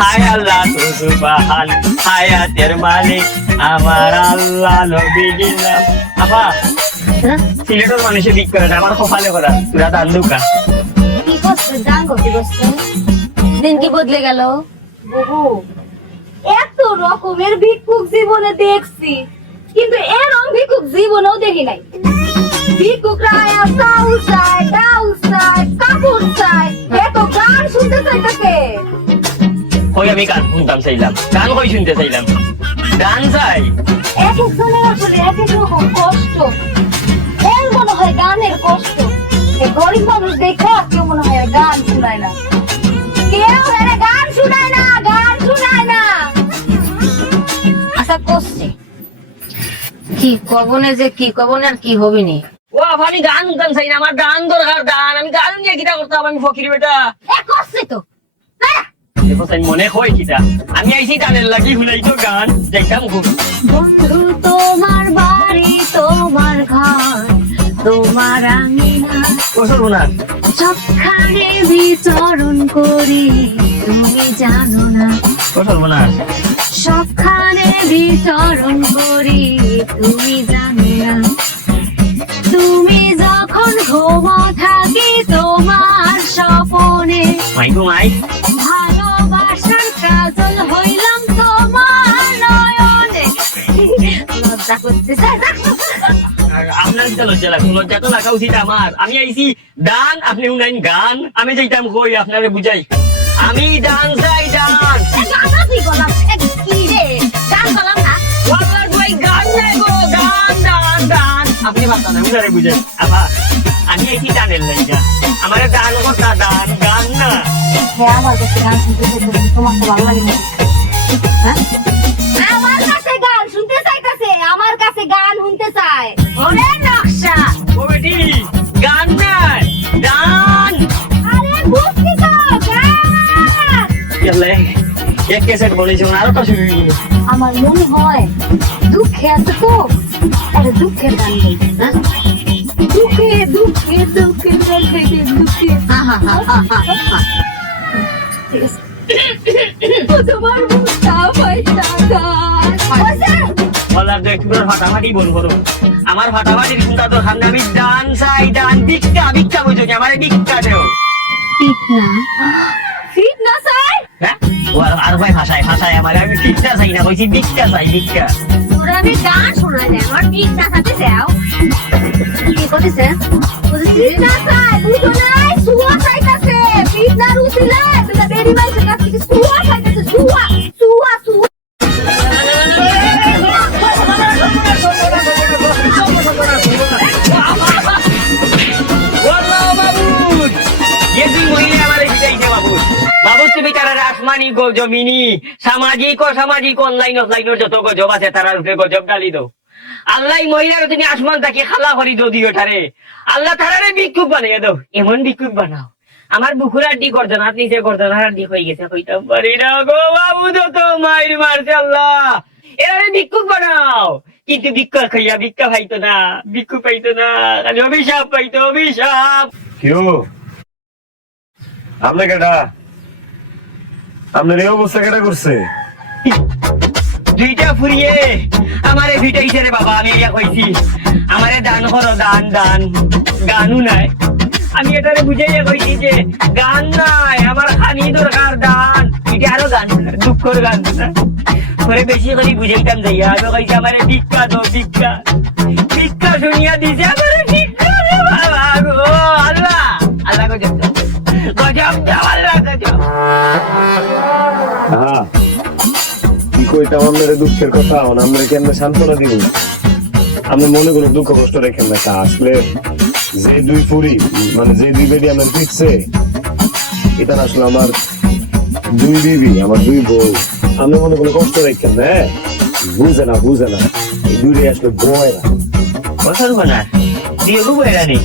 হায় আল্লাহ তো সুবহান, হায়াতের মালিক আমার আল্লাহ, নবীজির নাম। আপা সিলেটের মানুষে বিক করে না, আমার কপালে করা তুরা দান দুকা। কি করছে দান করতে করছে, দিন কি বদলে গেল বহু। এত রকমের ভিক্ষুক জীবনে দেখছি, কিন্তু এরকম ভিক্ষুক জীবনেও দেখি নাই। ভিক্ষুকরা চাউল চায়, ডাউল চায়, কাপড় চায়, এত গান শুনতে চাইতেছে। ওই আমি গান শুনতাম চাইলাম, গান কই শুনতে চাইলাম, গান চাই। এক একজনের আসলে এক এক রকম কষ্ট। এর মনে হয় গানের কষ্ট, এই গরিব মানুষ দেখা কেউ মনে হয় গান শুনায় না, কেউ এর গান শুনায় না, গান শুনায় না। আশা করছি কি কবনে যে কি কবনে আর কি হবি নি। ও আপা আমি গান শুনতাম চাই না, আমার গান দরকার, গান। আমি গান নিয়ে কিটা করতাম, আমি ফকির বেটা। করছে তো দেখো তাই মনে হয় কিটা, আমি আইছি গানের লাগি হুলাই তো গান যাইতাম খুব। বন্ধু তোমার বাড়ি, তোমার ঘর, তোমার আঙিনা, বছর না সবখানে বিচরণ করি, তুমি জানো না। বছর না সবখানে বিচরণ করি, তুমি জানো না। তুমি যখন ঘুমো থাকি তোমার স্বপনে, মাই গো মাই, ভালোবাসার কাজল হইলাম তোমার নয়নে। লজ্জা করতেছে। আপনার কিটা লজ্জা লাগবে? লজ্জা তো লাগা উচিত আমার। আমি আইছি দান, আপনি উনাইন গান। আমি যাইতাম কই আপনারে বুঝাই, আমি দান চাই, দান। কি রে গান বললাম না, ওয়াল্লাহ ভাই গান নাই গো, গান দান দান। আপনি বাতা না উনারে বুঝাই। আপা আমি আইছি দানের লাইগা, আমারে দান করতা, দান গান না। হ্যাঁ আমার কাছে গান শুনতে চাইতেছে, তোমার তো ভালো লাগে না? হ্যাঁ আমার কাছে গান শুনতে চাইতেছে, আমার কাছে গান শুনতে চায়। ওরে নকশা, ও বেটি গান নাই, দান। আরে বুঝছি তো গান। গেলে এক ক্যাসেট বলেছি, আরো তো শুরু হয়ে গেল। আমার মনে হয় দুঃখে আছে তো, আরে দুঃখের গান বলি, হ্যাঁ? দুঃখে দুঃখে দুঃখে দুঃখে দুঃখে তোমার মুখটা পয়সা বললাম যে একটু ফাটাফাটি বল করো, আমার ফাটাফাটির চিন্তা তো সামনে। আমি দান চাই, দান। ভিক্ষা ভিক্ষা বলছো কি, আমার ভিক্ষা দেও। ফিটনা চাই। হ্যাঁ ও আর ভাই ভাষায় ভাষায় আমার, আমি ভিক্ষা চাই না, বলছি ভিক্ষা চাই, ভিক্ষা। তোরা আমি গান শোনা যায়, আমার ফিটনা চাইতে যাও। কি করতেছে? ফিটনা চাই, বুঝো নাই? সুয়া চাইতেছে, ফিটনার উচিলায় তুই বেরি বাইছে কাছে কি সুয়া চাইতেছে, সুয়া সুয়া সুয়া। আসমানি জমিনি সামাজিক অসামাজিক অনলাইন অফলাইনের যত গজব আছে তারা রূপে গজব ডালি দো। আল্লাহ মহিলার তুমি আসমান তাকে খালা করি দিও ঠারে, আল্লাহ তারারে ভিক্ষুক বানিয়ে দাও। এমন ভিক্ষুক বানাও আমার বুকুর আড্ডি করতেন, আপনি যে করতেন আড্ডি হয়ে গেছে, কইতাম পারি না গো বাবু, যত মাইর মারছে আল্লাহ। এরারে ভিক্ষুক বানাও, কিন্তু ভিক্ষা খাইয়া ভিক্ষা পাইতো না, ভিক্ষু পাইতো না, খালি অভিশাপ পাইতো, অভিশাপ। কেউ আপনি কেটা, আপনার এই অবস্থা কেটা করছে? দুইটা ফুরিয়ে আমারে ভিটাইছে রে বাবা। আমি ইয়া কইছি আমারে দান করো, দান দান। গানও নাই, আমি এটারে বুঝাইয়া কইছি যে গান নাই, আমার খানি দরকার, দান। এটা আরো গান, দুঃখের গান করে বেশি করে বুঝাইতাম যাইয়া। আমি কইছি আমারে ভিক্ষা দো, ভিক্ষা। ভিক্ষা শুনিয়া দিছে আমারে ভিক্ষা রে বাবা গো। আল্লাহ আল্লাহ গজব দাও, গজব দাও, আল্লাহ গজব। হ্যাঁ কি কইতাম আপনার দুঃখের কথা, আমরা কেমনে সান্ত্বনা দিব? আপনি মনে কোনো দুঃখ কষ্ট রেখেন না। আসলে যে দুই পুরি মানে যে দুই বেডি আমার পিটছে, এটা আসলে আমার দুই বিবি, আমার দুই বউ। আপনি মনে কোনো কষ্ট রেখেন না, হ্যাঁ? বুঝে না, বুঝে না, এই দুইটাই আসলে বয় না। বছর বানা দিয়ে বউ এরা নেই।